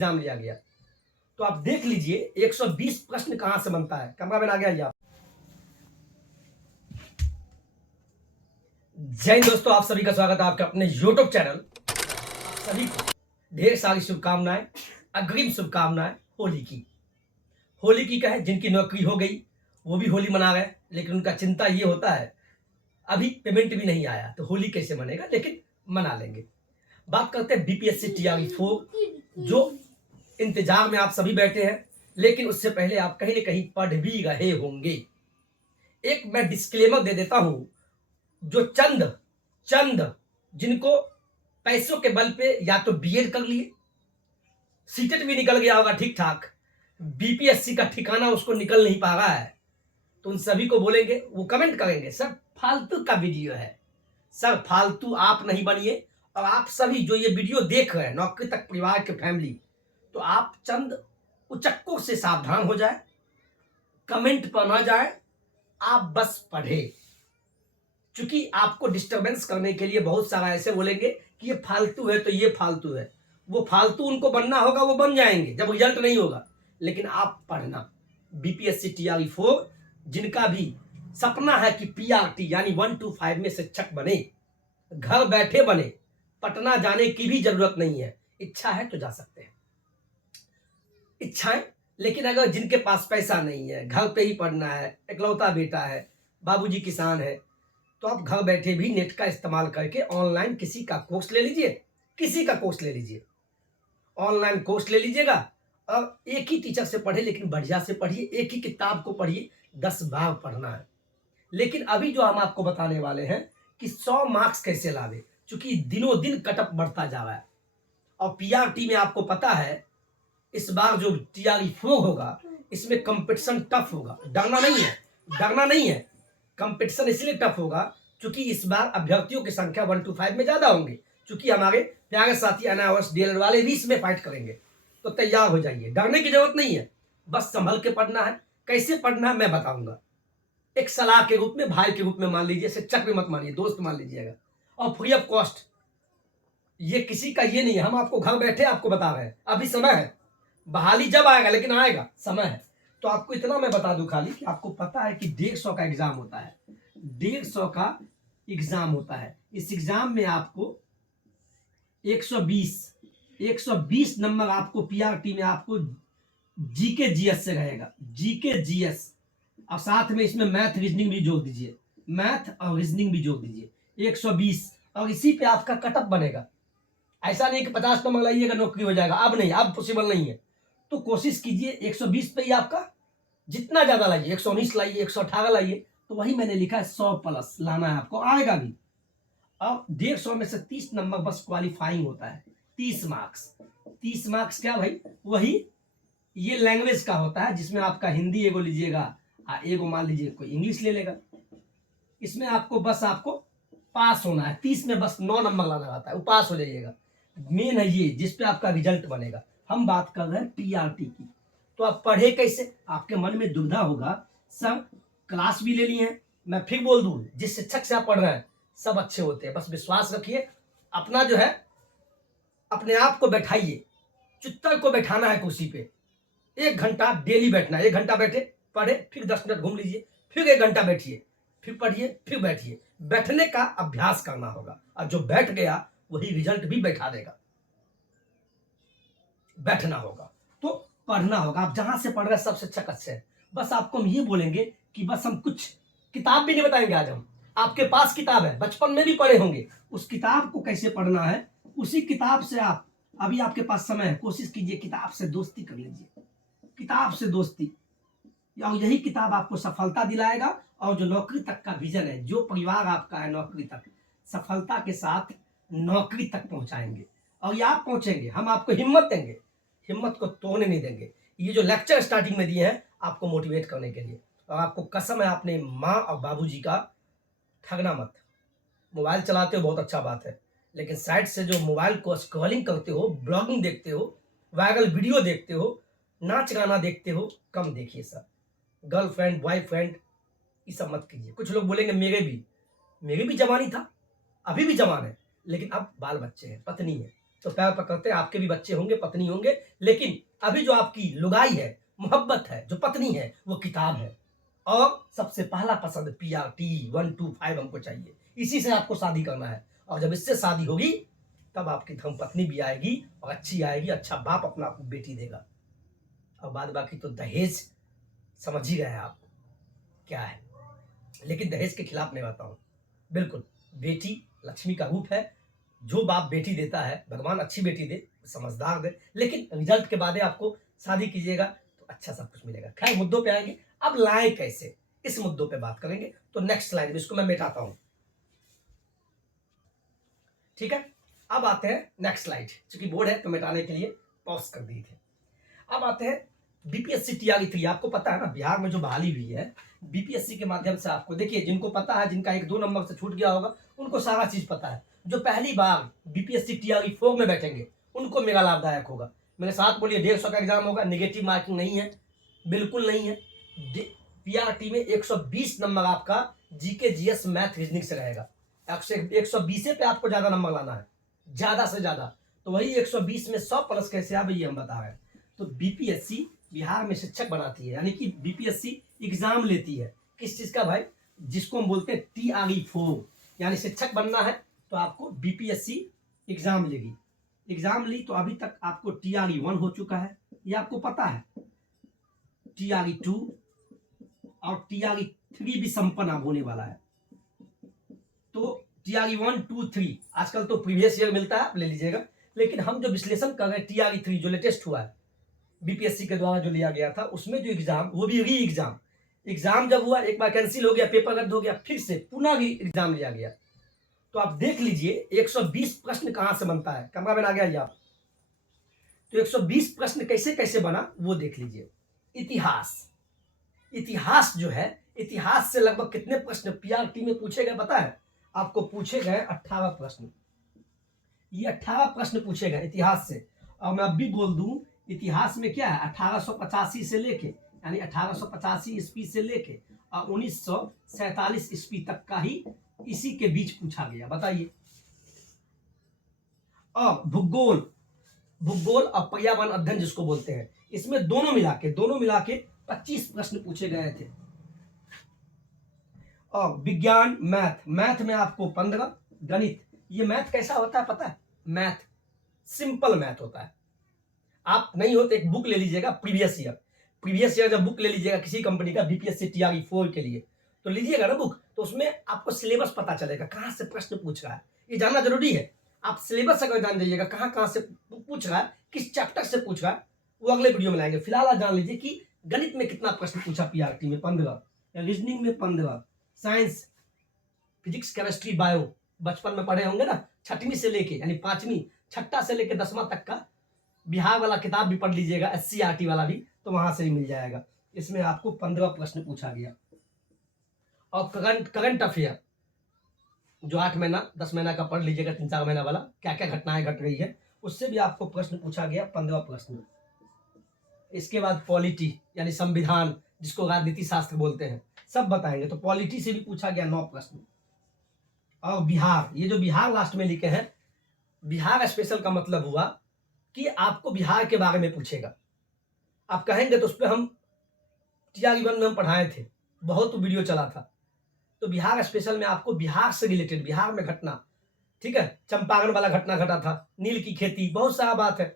Exam लिया गया। तो आप देख लीजिए 120 प्रश्न कहां से बनता है। कैमरामैन आ गया ये आप। जय हिंद दोस्तों, आप सभी का स्वागत है आपके अपने यूट्यूब चैनल। सभी को ढेर सारी शुभकामनाएं, अग्रिम शुभकामनाएं होली की। होली की कहे जिनकी नौकरी हो गई वो भी होली मना रहे, लेकिन उनका चिंता ये होता है अभी पेमेंट भी नहीं आया तो होली कैसे मनेगा, लेकिन मना लेंगे। बात करते हैं बीपीएससी टीआरई 4 जो इंतजार में आप सभी बैठे हैं, लेकिन उससे पहले आप कहीं ना कहीं पढ़ भी रहे होंगे। एक मैं डिस्क्लेमर दे देता हूं, जो चंद चंद जिनको पैसों के बल पे या तो बीएड कर लिए, सीटेट भी निकल गया होगा ठीक ठाक, बीपीएससी का ठिकाना उसको निकल नहीं पा रहा है, तो उन सभी को बोलेंगे, वो कमेंट करेंगे सर फालतू का वीडियो है, सर फालतू आप नहीं बनिए। और आप सभी जो ये वीडियो देख रहे हैं नौकरी तक परिवार के फैमिली, तो आप चंद उचक्कों से सावधान हो जाए, कमेंट पर ना जाए, आप बस पढ़े। क्योंकि आपको डिस्टरबेंस करने के लिए बहुत सारा ऐसे बोलेंगे कि ये फालतू है तो ये फालतू है। वो फालतू उनको बनना होगा, वो बन जाएंगे जब रिजल्ट नहीं होगा। लेकिन आप पढ़ना। बीपीएससी टीआरई 4 जिनका भी सपना है कि पीआरटी यानी 1 to 5 में शिक्षक बने, घर बैठे बने, पटना जाने की भी जरूरत नहीं है। इच्छा है तो जा सकते हैं, इच्छाएं। लेकिन अगर जिनके पास पैसा नहीं है, घर पे ही पढ़ना है, इकलौता बेटा है, बाबूजी किसान है, तो आप घर बैठे भी नेट का इस्तेमाल करके ऑनलाइन किसी का कोर्स ले लीजिए, किसी का कोर्स ले लीजिए, ऑनलाइन कोर्स ले लीजिएगा और एक ही टीचर से पढ़े, लेकिन बढ़िया से पढ़िए, एक ही किताब को पढ़िए, 10 बार पढ़ना है। लेकिन अभी जो हम आपको बताने वाले हैं कि 100 मार्क्स कैसे लावे, क्योंकि दिनों दिन कटअप बढ़ता जा रहा है। और पीआरटी में आपको पता है इस बार जो टीआरई 4 होगा इसमें कंपटीशन टफ होगा। डरना नहीं है, डरना नहीं है। कंपटीशन इसलिए टफ होगा क्योंकि इस बार अभ्यर्थियों की संख्या 1 to 5 में ज्यादा होंगे, क्योंकि हमारे प्यारे साथी अनावश डीएलएड वाले भी इसमें फाइट करेंगे। तो तैयार हो जाइए, डरने की जरूरत नहीं है, बस संभल के पढ़ना है। कैसे पढ़ना है मैं बताऊंगा, एक सलाह के रूप में, भाई के रूप में मान लीजिए, शिक्षक भी मत मानिए, दोस्त मान लीजिएगा, और फ्री ऑफ कॉस्ट। ये किसी का ये नहीं है, हम आपको घर बैठे आपको बता रहे हैं। अभी समय है, बहाली जब आएगा, लेकिन आएगा, समय है। तो आपको इतना मैं बता दूं खाली कि आपको पता है कि 150 का एग्जाम होता है, 150 का एग्जाम होता है। इस एग्जाम में आपको 120 नंबर आपको पीआरटी में आपको जीके जीएस से रहेगा, जीके जीएस, और साथ में इसमें मैथ रीजनिंग भी जोड़ दीजिए, मैथ और रीजनिंग भी जोड़ दीजिए, 120। और इसी पे आपका कटअप बनेगा। ऐसा नहीं कि 50 नंबर लाइएगा नौकरी हो जाएगा, अब नहीं, अब पॉसिबल नहीं है। तो कोशिश कीजिए 120 पे ही आपका, जितना ज्यादा लाइए, 119 लाइए, 118 लाइए, तो वही मैंने लिखा है 100 प्लस लाना है आपको, आएगा भी। अब 150 में से 30 नंबर बस क्वालिफाइंग होता है, 30 मार्क्स। 30 मार्क्स क्या भाई, वही ये लैंग्वेज का होता है, जिसमें आपका हिंदी एगो लीजिएगा, एगो मान लीजिए कोई इंग्लिश ले लेगा। इसमें आपको बस आपको पास होना है, 30 में बस 9 नंबर लाना रहता है, वो पास हो जाइएगा। मेन है ये जिसपे आपका रिजल्ट बनेगा। हम बात कर रहे हैं टीआरटी की। तो आप पढ़े कैसे, आपके मन में दुविधा होगा, सर क्लास भी ले ली है, मैं फिर बोल दूं, जिस शिक्षक से आप पढ़ रहे हैं सब अच्छे होते हैं, बस विश्वास रखिए। अपना जो है अपने आप को बैठाइए, चित्तर को बैठाना है कुर्सी पे, 1 घंटा डेली बैठना है। 1 घंटा बैठे पढ़े, फिर 10 मिनट घूम लीजिए, फिर 1 घंटा बैठिए, फिर पढ़िए, फिर बैठिए। बैठने का अभ्यास करना होगा, और जो बैठ गया वही रिजल्ट भी बैठा देगा। बैठना होगा तो पढ़ना होगा। आप जहां से पढ़ रहे हैं सब शिक्षक अच्छे हैं, बस आपको हम ये बोलेंगे कि बस हम कुछ किताब भी नहीं बताएंगे आज हम। आपके पास किताब है, बचपन में भी पढ़े होंगे, उस किताब को कैसे पढ़ना है, उसी किताब से आप, अभी आपके पास समय है, कोशिश कीजिए किताब से दोस्ती कर लीजिए, किताब से दोस्ती। और यही किताब आपको सफलता दिलाएगा। और जो नौकरी तक का विजन है, जो परिवार आपका है नौकरी तक, सफलता के साथ नौकरी तक पहुंचाएंगे। और ये आप पहुंचेंगे, हम आपको हिम्मत देंगे, हिम्मत को तोड़ने नहीं देंगे। ये जो लेक्चर स्टार्टिंग में दिए हैं आपको मोटिवेट करने के लिए। और आपको कसम है, अपने माँ और बाबूजी का ठगना मत। मोबाइल चलाते हो बहुत अच्छा बात है, लेकिन साइड से जो मोबाइल को स्क्रॉलिंग करते हो, ब्लॉगिंग देखते हो, वायरल वीडियो देखते हो, नाच गाना देखते हो, कम देखिए सर। गर्लफ्रेंड बॉयफ्रेंड ये सब मत कीजिए। कुछ लोग बोलेंगे मेरे भी जवानी था, अभी भी जवान है, लेकिन अब बाल बच्चे हैं, पत्नी है, तो पैर पकड़ते, आपके भी बच्चे होंगे, पत्नी होंगे, लेकिन अभी जो आपकी लुगाई है, मोहब्बत है, जो पत्नी है, वो किताब है। और सबसे पहला पसंद PRT 125 हमको चाहिए, इसी से आपको शादी करना है। और जब इससे शादी होगी तब आपकी धर्म पत्नी भी आएगी और अच्छी आएगी, अच्छा बाप अपना आपको बेटी देगा। और बाद बाकी तो दहेज समझ ही रहे हैं आप क्या है, लेकिन दहेज के खिलाफ नहीं रहता हूँ। बिल्कुल, बेटी लक्ष्मी का रूप है। जो बाप बेटी देता है, भगवान अच्छी बेटी दे, समझदार दे, लेकिन रिजल्ट के बाद आपको शादी कीजिएगा तो अच्छा सब कुछ मिलेगा। खैर, मुद्दों पे आएंगे। अब लाएं कैसे, इस मुद्दों पे बात करेंगे। तो नेक्स्ट स्लाइड में इसको मैं मिटाता हूं, ठीक है। अब आते हैं नेक्स्ट स्लाइड, चूंकि बोर्ड है तो मिटाने के लिए पॉज कर दिए थे। अब आते हैं BPSC TRE 3। आपको पता है ना, बिहार में जो बहाली हुई है BPSC के माध्यम से, आपको देखिए, जिनको पता है, जिनका 1-2 नंबर से छूट गया होगा, उनको सारा चीज पता है। जो पहली बार BPSC TRE 4 में बैठेंगे उनको मेरा लाभदायक होगा। मेरे साथ बोलिए, 150 का एग्जाम होगा, निगेटिव मार्किंग नहीं है, बिल्कुल नहीं है। PRT में 120 नंबर आपका GK GS मैथ रीजनिंग से रहेगा। 120 पे आपको ज्यादा नंबर लाना है, ज्यादा से ज्यादा। तो वही 120 में 100 प्लस कैसे आ भाई, हम बता रहे हैं। तो BPSC बिहार में शिक्षक बनाती है, यानी कि BPSC एग्जाम लेती है। किस चीज का भाई, जिसको हम बोलते हैं TRE 4, यानी शिक्षक बनना है तो आपको BPSC एग्जाम लेगी। एग्जाम ली तो अभी तक आपको TRE 1 हो चुका है, ये आपको पता है। TRE 2 और TRE 3 भी संपन्न अब होने वाला है। तो TRE 1, 2, 3 आजकल तो प्रीवियस ईयर मिलता है, आप ले लीजिएगा। लेकिन हम जो विश्लेषण कर रहे हैं TRE 3 जो लेटेस्ट हुआ है BPSC के द्वारा जो लिया गया था, उसमें जो एग्जाम, वो भी री एग्जाम जब हुआ, एक बार कैंसिल हो गया, पेपर रद्द हो गया, फिर से पुनः री एग्जाम लिया गया। तो आप देख लीजिए 120 प्रश्न कहां से बनता है। कैमरा मैन आ गया ये आप। तो 120 प्रश्न कैसे कैसे बना वो देख लीजिए। इतिहास जो है, इतिहास से लगभग कितने प्रश्न PRT में पूछे गए पता है आपको? पूछे गए 18 प्रश्न। ये 18 प्रश्न पूछे गए इतिहास से। और मैं अब भी बोल दूं, इतिहास में क्या है, 1885 से लेके, यानी 1885 ईस्वी से लेके और 1947 ईस्वी तक का ही इसी के बीच पूछा गया। बताइए। और भूगोल और पर्यावरण अध्ययन जिसको बोलते हैं, इसमें दोनों मिला के 25 प्रश्न पूछे गए थे। और विज्ञान मैथ में आपको 15। गणित, ये मैथ कैसा होता है पता है? मैथ सिंपल मैथ होता है। आप नहीं हो तो एक बुक ले लीजिएगा, प्रीवियस ईयर जब बुक ले लीजिएगा किसी कंपनी का BPSC TRE 4 के लिए, तो लीजिएगा ना बुक, तो उसमें आपको सिलेबस पता चलेगा कहां से प्रश्न पूछ रहा है। ये जानना जरूरी है। आप सिलेबस अगर जान जाइएगा कहां से पूछ रहा है, किस चैप्टर से पूछ रहा है, वो अगले वीडियो में लाएंगे। फिलहाल आप जान लीजिए कि गणित में कितना प्रश्न पूछा PRT में, 15, रीजनिंग में 15, साइंस, फिजिक्स, केमिस्ट्री, बायो बचपन में पढ़े होंगे ना, 6वीं से लेके, यानी 5वीं, 6ठा से लेके 10वां तक का बिहार वाला किताब भी पढ़ लीजिएगा, SCRT वाला भी, तो वहां से ही मिल जाएगा। इसमें आपको 15 प्रश्न पूछा गया। और करंट अफेयर जो 8 महीना 10 महीना का पढ़ लीजिएगा, 3-4 महीना वाला, क्या क्या घटनाएं घट रही है, उससे भी आपको प्रश्न पूछा गया, 15 प्रश्न। इसके बाद पॉलिटी यानी संविधान, जिसको राजनीति शास्त्र बोलते हैं, सब बताएंगे। तो पॉलिटी से भी पूछा गया 9 प्रश्न। और बिहार, ये जो बिहार लास्ट में लिखे हैं, बिहार स्पेशल का मतलब हुआ कि आपको बिहार के बारे में पूछेगा। आप कहेंगे तो उस पर हम TRE 1 में हम पढ़ाए थे, बहुत वीडियो चला था। तो बिहार स्पेशल में आपको बिहार से रिलेटेड, बिहार में घटना, ठीक है, चंपारण वाला घटना घटा था, नील की खेती, बहुत सारा बात है।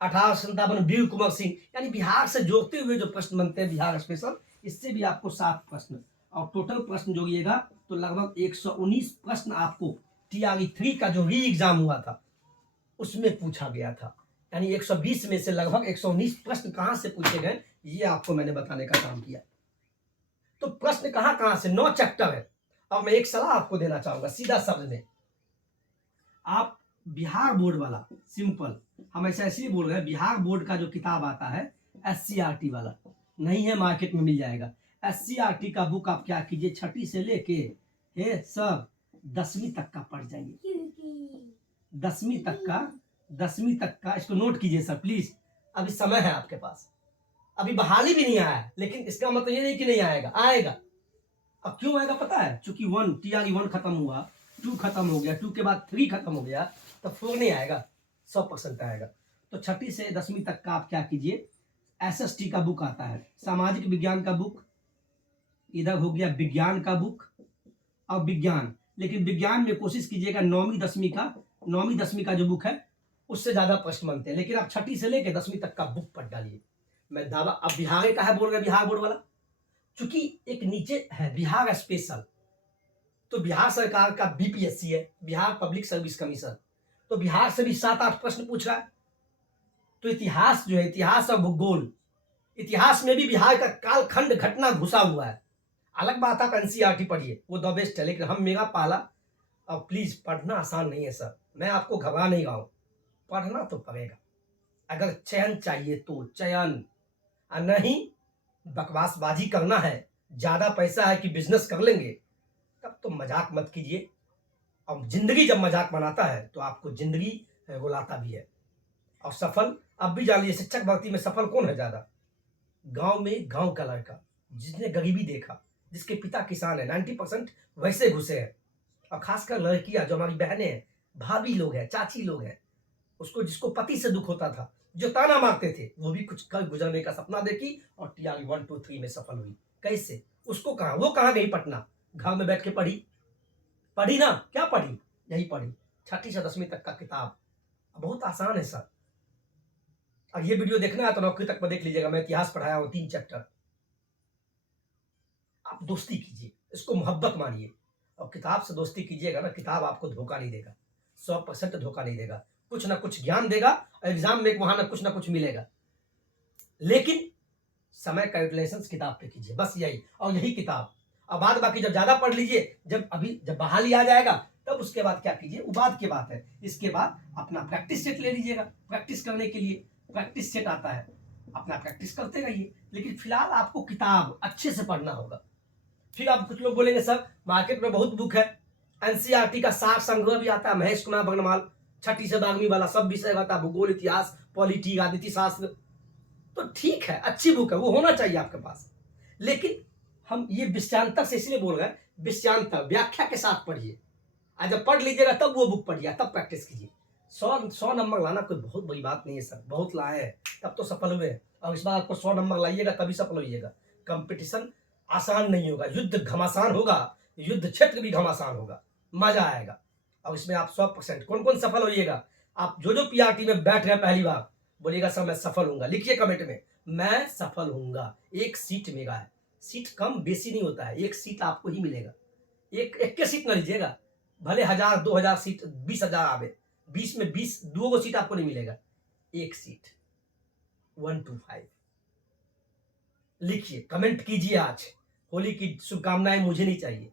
1857 वीर कुंवर सिंह, यानी बिहार से जोड़ते हुए जो प्रश्न बनते हैं बिहार स्पेशल, इससे भी आपको 7 प्रश्न। और टोटल प्रश्न जोड़िएगा तो लगभग 119 प्रश्न आपको TRE 3 का जो री एग्जाम हुआ था उसमें पूछा गया था। यानी 120 में से लगभग 119 प्रश्न कहां से पूछे गए, ये आपको मैंने बताने का काम किया। तो प्रश्न कहां से, 9 चैप्टर है। और मैं एक सलाह आपको देना चाहूंगा सीधा शब्द में, आप बिहार बोर्ड वाला सिंपल, हम ऐसा इसलिए बोल रहे हैं, बिहार बोर्ड का जो किताब आता है SCRT वाला नहीं है, मार्केट में मिल जाएगा। SCRT का बुक आप क्या कीजिए, 6ठी से लेके सब 10वीं तक का पढ़ जाइए। 10वीं तक का इसको नोट कीजिए सर प्लीज। अभी समय है आपके पास, अभी बहाली भी नहीं आया है, लेकिन इसका मतलब ये नहीं कि नहीं आएगा, आएगा। अब क्यों आएगा पता है? चूंकि TRE 1 खत्म हुआ, 2 खत्म हो गया, 2 के बाद 3 खत्म हो गया, तो 4 नहीं आएगा। 100% आएगा। तो छठी से 10वीं तक का आप क्या कीजिए, एसएसटी का बुक आता है, सामाजिक विज्ञान का बुक, इधर हो गया विज्ञान का बुक और विज्ञान, लेकिन विज्ञान में कोशिश कीजिएगा 9वीं 10वीं का जो बुक है उससे ज्यादा प्रश्न बनते हैं, लेकिन आप छठी से लेकर 10वीं तक का बुक पढ़ डालिए। मैं दावा, अब बिहार का है बोल रहे बिहार बोर्ड वाला, चूंकि एक नीचे है बिहार स्पेशल, तो बिहार सरकार का बीपीएससी है, बिहार पब्लिक सर्विस कमीशन, तो बिहार से भी 7-8 प्रश्न पूछ रहा है। तो इतिहास जो है, इतिहास और भूगोल, इतिहास में भी बिहार का कालखंड घटना घुसा हुआ है। अलग बात आप एनसीईआरटी पढ़िए, वो द बेस्ट है, लेकिन हम मेरा पाला, और प्लीज पढ़ना आसान नहीं है सर, मैं आपको घबरा नहीं रहा हूं, पढ़ना तो पड़ेगा। अगर चयन चाहिए तो चयन, और नहीं बकवासबाजी करना है, ज्यादा पैसा है कि बिजनेस कर लेंगे, तब तो मजाक मत कीजिए। और जिंदगी जब मजाक बनाता है तो आपको जिंदगी रुलाता भी है। और सफल अब भी जान लीजिए, शिक्षक भर्ती में सफल कौन है ज्यादा, गांव में गांव का लड़का जिसने गरीबी देखा, जिसके पिता किसान है, 90% वैसे घुसे हैं। और खासकर लड़कियां जो हमारी बहनें हैं, भाभी लोग हैं, चाची लोग हैं, उसको जिसको पति से दुख होता था, जो ताना मारते थे, वो भी कुछ कर गुजरने का सपना देखी और टीआरई 1 2 3 में सफल हुई। कैसे? उसको कहा, वो कहाँ गई पटना, घर में बैठ के पढ़ी ना, क्या पढ़ी, यही पढ़ी, छठी से 10वीं तक का किताब, बहुत आसान है सर। और ये वीडियो देखना है तो 9वीं तक में देख लीजिएगा, मैं इतिहास पढ़ाया हूं 3 चैप्टर। आप दोस्ती कीजिए, इसको मोहब्बत मानिए, और किताब से दोस्ती कीजिएगा ना, किताब आपको धोखा नहीं देगा, 100% धोखा नहीं देगा, कुछ ना कुछ ज्ञान देगा, एग्जाम में वहां ना कुछ मिलेगा, लेकिन समय कैलकुलेशंस किताब पे कीजिए, बस यही और यही किताब। अब बाद बाकी जब ज्यादा पढ़ लीजिए, जब बहाली आ जाएगा, तब उसके बाद क्या कीजिए, वो बाद की बात है। इसके बाद अपना प्रैक्टिस सेट ले लीजिएगा, प्रैक्टिस करने के लिए प्रैक्टिस सेट आता है, अपना प्रैक्टिस करते रहिए, लेकिन फिलहाल आपको किताब अच्छे से पढ़ना होगा। फिर आप कुछ लोग बोलेंगे सर मार्केट में बहुत बुक है, एनसीईआरटी का सार संग्रह भी आता है, महेश कुमार बर्णवाल, छठी से 12वीं वाला सब विषय आता है, भूगोल, इतिहास, पॉलिटी, राजनीति शास्त्र, तो ठीक है, अच्छी बुक है, वो होना चाहिए आपके पास। लेकिन हम ये विषयांतर से इसलिए बोल रहे हैं, विषयांतर व्याख्या के साथ पढ़िए, आज जब पढ़ लीजिएगा तब वो बुक पढ़िए, तब प्रैक्टिस कीजिए। 100 नंबर लाना कोई बहुत बड़ी बात नहीं है सर, बहुत लाए हैं तब तो सफल हुए हैं, और इस बार आपको 100 नंबर लाइएगा तभी सफल होइएगा। कंपटीशन आसान नहीं होगा, युद्ध घमासान होगा, युद्ध क्षेत्र भी घमासान होगा, मजा आएगा। और इसमें आप 100% कौन कौन सफल होइएगा, आप जो पीआरटी में बैठ रहे पहली बार, बोलिएगा सर मैं सफल होऊंगा, लिखिए कमेंट में, मैं सफल होऊंगा, एक सीट मेरा है, सीट कम बेसी नहीं होता है, एक सीट आपको ही मिलेगा, एक के सीट ना लीजिएगा, भले 1000-2000 सीट 20,000 आवे, 20 में 20 दो सीट आपको नहीं मिलेगा, एक सीट 1 to 5 लिखिए, कमेंट कीजिए। आज होली की शुभकामनाएं मुझे नहीं चाहिए,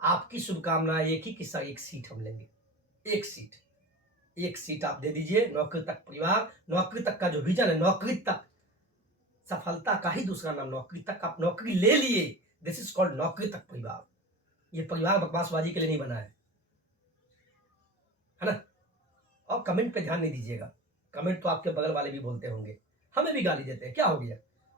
आपकी शुभकामनाएं एक ही किस्सा, एक सीट हम लेंगे, एक सीट आप दे दीजिए। नौकरी तक परिवार, नौकरी तक का जो विजन है, नौकरी तक सफलता का ही दूसरा नाम नौकरी तक, आप नौकरी ले लिए, दिस इज कॉल्ड नौकरी तक परिवार। ये परिवार बकवासबाजी के लिए नहीं बना है ना। और कमेंट पे ध्यान नहीं दीजिएगा, कमेंट तो आपके बगल वाले भी बोलते होंगे, हमें भी गाली देते हैं, क्या हो गया,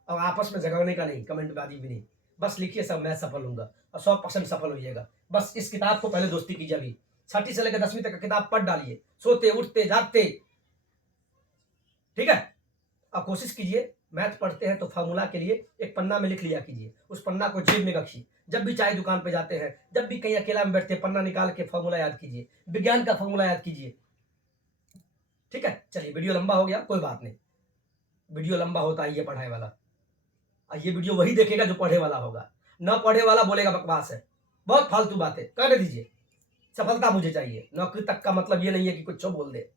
और आपस में झगड़ने का नहीं, कमेंट बाजी भी नहीं, बस लिखिए सब मैं सफल हूंगा, और 100% सफल होइएगा। बस इस किताब को पहले दोस्ती कीजिए, अभी छठी से लेकर 10वीं तक का किताब पढ़ डालिए, सोते उठते जागते, ठीक है। अब कोशिश कीजिए, मैथ पढ़ते हैं तो फार्मूला के लिए एक पन्ना में लिख लिया कीजिए, उस पन्ना को जेब में रखिए, जब भी चाय दुकान पे जाते हैं, जब भी कहीं अकेला में बैठते हैं, पन्ना निकाल के फार्मूला याद कीजिए, विज्ञान का फार्मूला याद कीजिए, ठीक है। चलिए वीडियो लंबा हो गया, कोई बात नहीं, वीडियो लंबा होता है ये पढ़ाई वाला, और ये वीडियो वही देखेगा जो पढ़े वाला होगा, न पढ़े वाला बोलेगा बकवास है, बहुत फालतू बातें करने दीजिए। सफलता मुझे चाहिए, नौकरी तक का मतलब ये नहीं है कि कुछ बोल दे,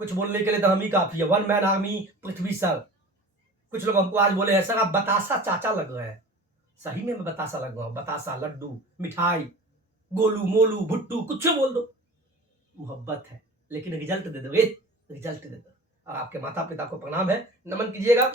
कुछ बोलने के लिए तो हम ही काफी है, 1 मैन आर्मी पृथ्वी सर। कुछ लोग हमको आज बोले हैं सर आप बतासा चाचा लग रहे हैं, सही में मैं बतासा लग रहा हूं, बतासा, लड्डू, मिठाई, गोलू मोलू भुट्टू, कुछ बोल दो, मोहब्बत है, लेकिन रिजल्ट दे दो, रिजल्ट दे दो। और आपके माता पिता को प्रणाम है, नमन कीजिएगा।